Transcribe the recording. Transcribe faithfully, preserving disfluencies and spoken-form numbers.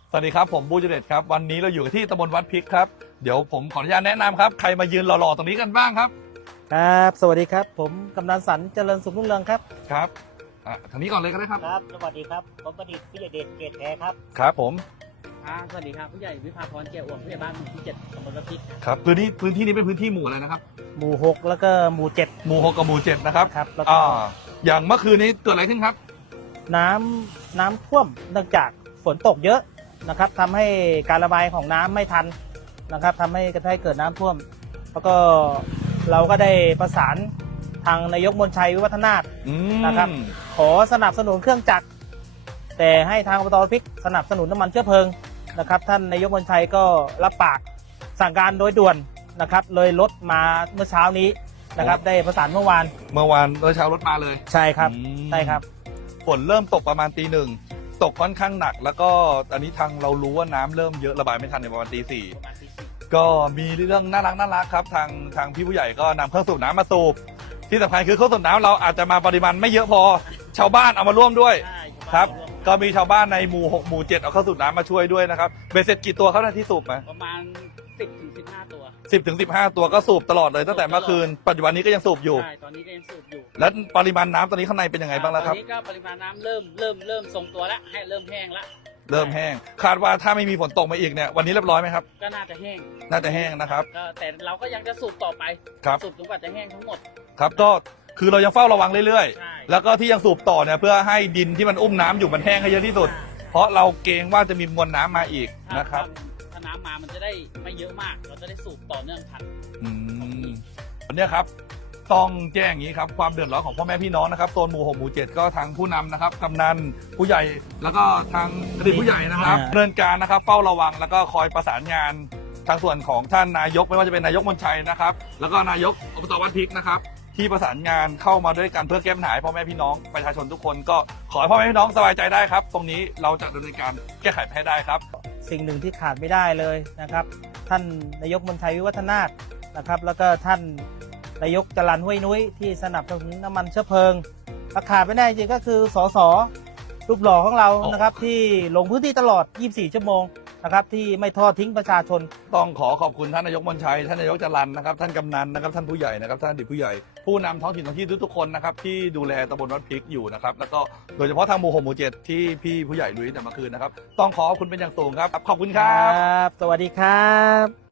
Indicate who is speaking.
Speaker 1: สวัสดีครับผมบูเจเดตครับวันนี้เราอยู่ที่ตำบลวัดพริกครับเดี๋ยวผมขออนุญาตแนะนำครับใครมายืนหล่อๆตรงนี้กันบ้างครับ
Speaker 2: ครับสวัสดีครับผมกำนันสันเจริญสุขรุ่งเรืองครับ
Speaker 1: ครับอ่ะทางนี้ก่อนเลยก็ได้ครับ
Speaker 2: ครับสวัสดีครับผมประดิษฐ์พิยเดชเกตแท้ครับ
Speaker 1: ครับผม
Speaker 3: ครับสวัสดีครับผู้ใหญ่วิภาพรเจียอ่วมผู้ใหญ่บ้านหมู่ที่เจ็ดตำบลกระพริก
Speaker 1: ครับพื้นที่พื้นที่นี้เป็นพื้นที่หมู่อะไรนะครับ
Speaker 2: หมู่หกแล้วก็หมู่เจ็ด
Speaker 1: หมู่หกกับหมู่เจ็ดนะครับ
Speaker 2: ครับแล้วก็
Speaker 1: อ่าอย่างเมื่อคืนนี้เกิดอะไรขึ้นครับ
Speaker 2: น้ำน้ำท่วมเนื่องจากฝนตกเยอะนะครับทำให้การระบายของน้ำไม่ทันนะครับทำให้กระทั่งเกิดน้ำท่วม แล้วก็เราก็ได้ประสานทางนายกมนชัยวิวัฒนาถนะครับขอสนับสนุนเครื่องจักรแต่ให้ทางอบตพริกสนับสนุนน้ำมันเชื้อเพลิงนะครับท่านนายกมนชัยก็รับปากสั่งการโดยด่วนนะครับเลยรถมาเมื่อเช้านี้นะครับได้ประสานเมื่อวาน
Speaker 1: เมื่อวานโดยเช้ารถมาเลย
Speaker 2: ใช่ครับใช่ครับ
Speaker 1: ฝนเริ่มตกประมาณตีหนึ่งตกค่อนข้างหนักแล้วก็อันนี้ทางเรารู้ว่าน้ำเริ่มเยอะระบายไม่ทันในประมาณตีสี่ก็มีเรื่องน่ารักน่ารักครับทางทางพี่ผู้ใหญ่ก็นำเครื่องสูบน้ำมาสูบที่สำคัญคือเครื่องสูบน้ำเราอาจจะมาปริมาณไม่เยอะพอชาวบ้านเอามาร่วมด้วยครับก็มีชาวบ้านในหมู่หกหมู่เจ็ดเอาเครื่องสูบน้ำมาช่วยด้วยนะครับเบสเสร็จกี่ตัวเขาที่สูบมา
Speaker 3: ประมาณสิบถึงสิบห้าตัว
Speaker 1: สิบถึงสิบห้าตัวก็สูบตลอดเลยตั้งแต่เมื่อคืนปัจจุบันนี้ก็ยังสูบอยู่
Speaker 3: ใช่ตอนนี้ก็ยังสูบอยู่
Speaker 1: แล้วปริมาณน้ำตอนนี้ข้างในเป็นยังไงบ้างแล้วครับ
Speaker 3: ตอนนี้ก็ปริมาณน้ำเริ่มเริ่มเริ่มทรงตัวแล้วให้เริ่มแห้งแล้ว
Speaker 1: เริ่มแห้งคาดว่าถ้าไม่มีฝนตกมาอีกเนี่ยวันนี้เรียบร้อยไหมครับ
Speaker 3: ก็น่าจะแห้ง
Speaker 1: น่าจะแห้งนะครับ
Speaker 3: ก็แต่เราก็ยังจะสูบต่อไป
Speaker 1: ครับ
Speaker 3: สูบจนกว่าจะแห้งทั้งหมด
Speaker 1: ครับก็คือเรายังเฝ้าระวังเรื่อยๆแล้วก็ที่ยังสูบต่อเนี่ยเพื่อให้ดินที่มันอุ้มน้ำอยู่มันแห้งให้เยอะที่สุดเพราะเราเกรงว่าจะมีมวลน้ำมาอีกนะครับ
Speaker 3: ถ้าน้ำมามันจะได้ไม่เยอะมากเราจะได้สูบต่อเนื่องทัน
Speaker 1: อืมวันนี้ครับต้องแจ้งอย่างนี้ครับความเดือดร้อนของพ่อแม่พี่น้องนะครับโซนหมู่หกหมู่เจ็ดก็ทางผู้นำนะครับกำนันผู้ใหญ่แล้วก็ทางอดีตผู้ใหญ่นะครับดำเนินการนะครับเฝ้าระวังแล้วก็คอยประสานงานทางส่วนของท่านนายกไม่ว่าจะเป็นนายกมนชัยนะครับแล้วก็นายกอบตวัดพริกนะครับที่ประสานงานเข้ามาด้วยกันเพื่อแก้ปัญหาพ่อแม่พี่น้องประชาชนทุกคนก็ขอให้พ่อแม่พี่น้องสบายใจได้ครับตรงนี้เราจะดำเนินการแก้ไขให้ได้ครับ
Speaker 2: สิ่งหนึ่งที่ขาดไม่ได้เลยนะครับท่านนายกมนชัยวิวัฒนาถนะครับแล้วก็ท่านนายกจรัญห้วยนุ้ยที่สนับสนุนน้ำมันเชื้อเพลิงขาดไม่ได้จริงก็คือสสรูปหล่อของเรานะครับที่ลงพื้นที่ตลอดยี่สิบสี่ชั่วโมงนะครับที่ไม่ทอดทิ้งประชาชน
Speaker 1: ต้องขอขอบคุณท่านนายกมนชัยท่านนายกจรัญนะครับท่านกำนันนะครับท่านผู้ใหญ่นะครับท่านอดีตผู้ใหญ่ผู้นำท้องถิ่นท้องที่ทุกๆคนนะครับที่ดูแลตำบลวัดพริกอยู่นะครับแล้วก็โดยเฉพาะทางหมู่หกหมู่เจ็ดที่พี่ผู้ใหญ่ลุยแต่เมื่อคืนนะครับต้องขอขอบคุณเป็นอย่างสูงครับขอบคุณครับ
Speaker 2: สวัสดีครับ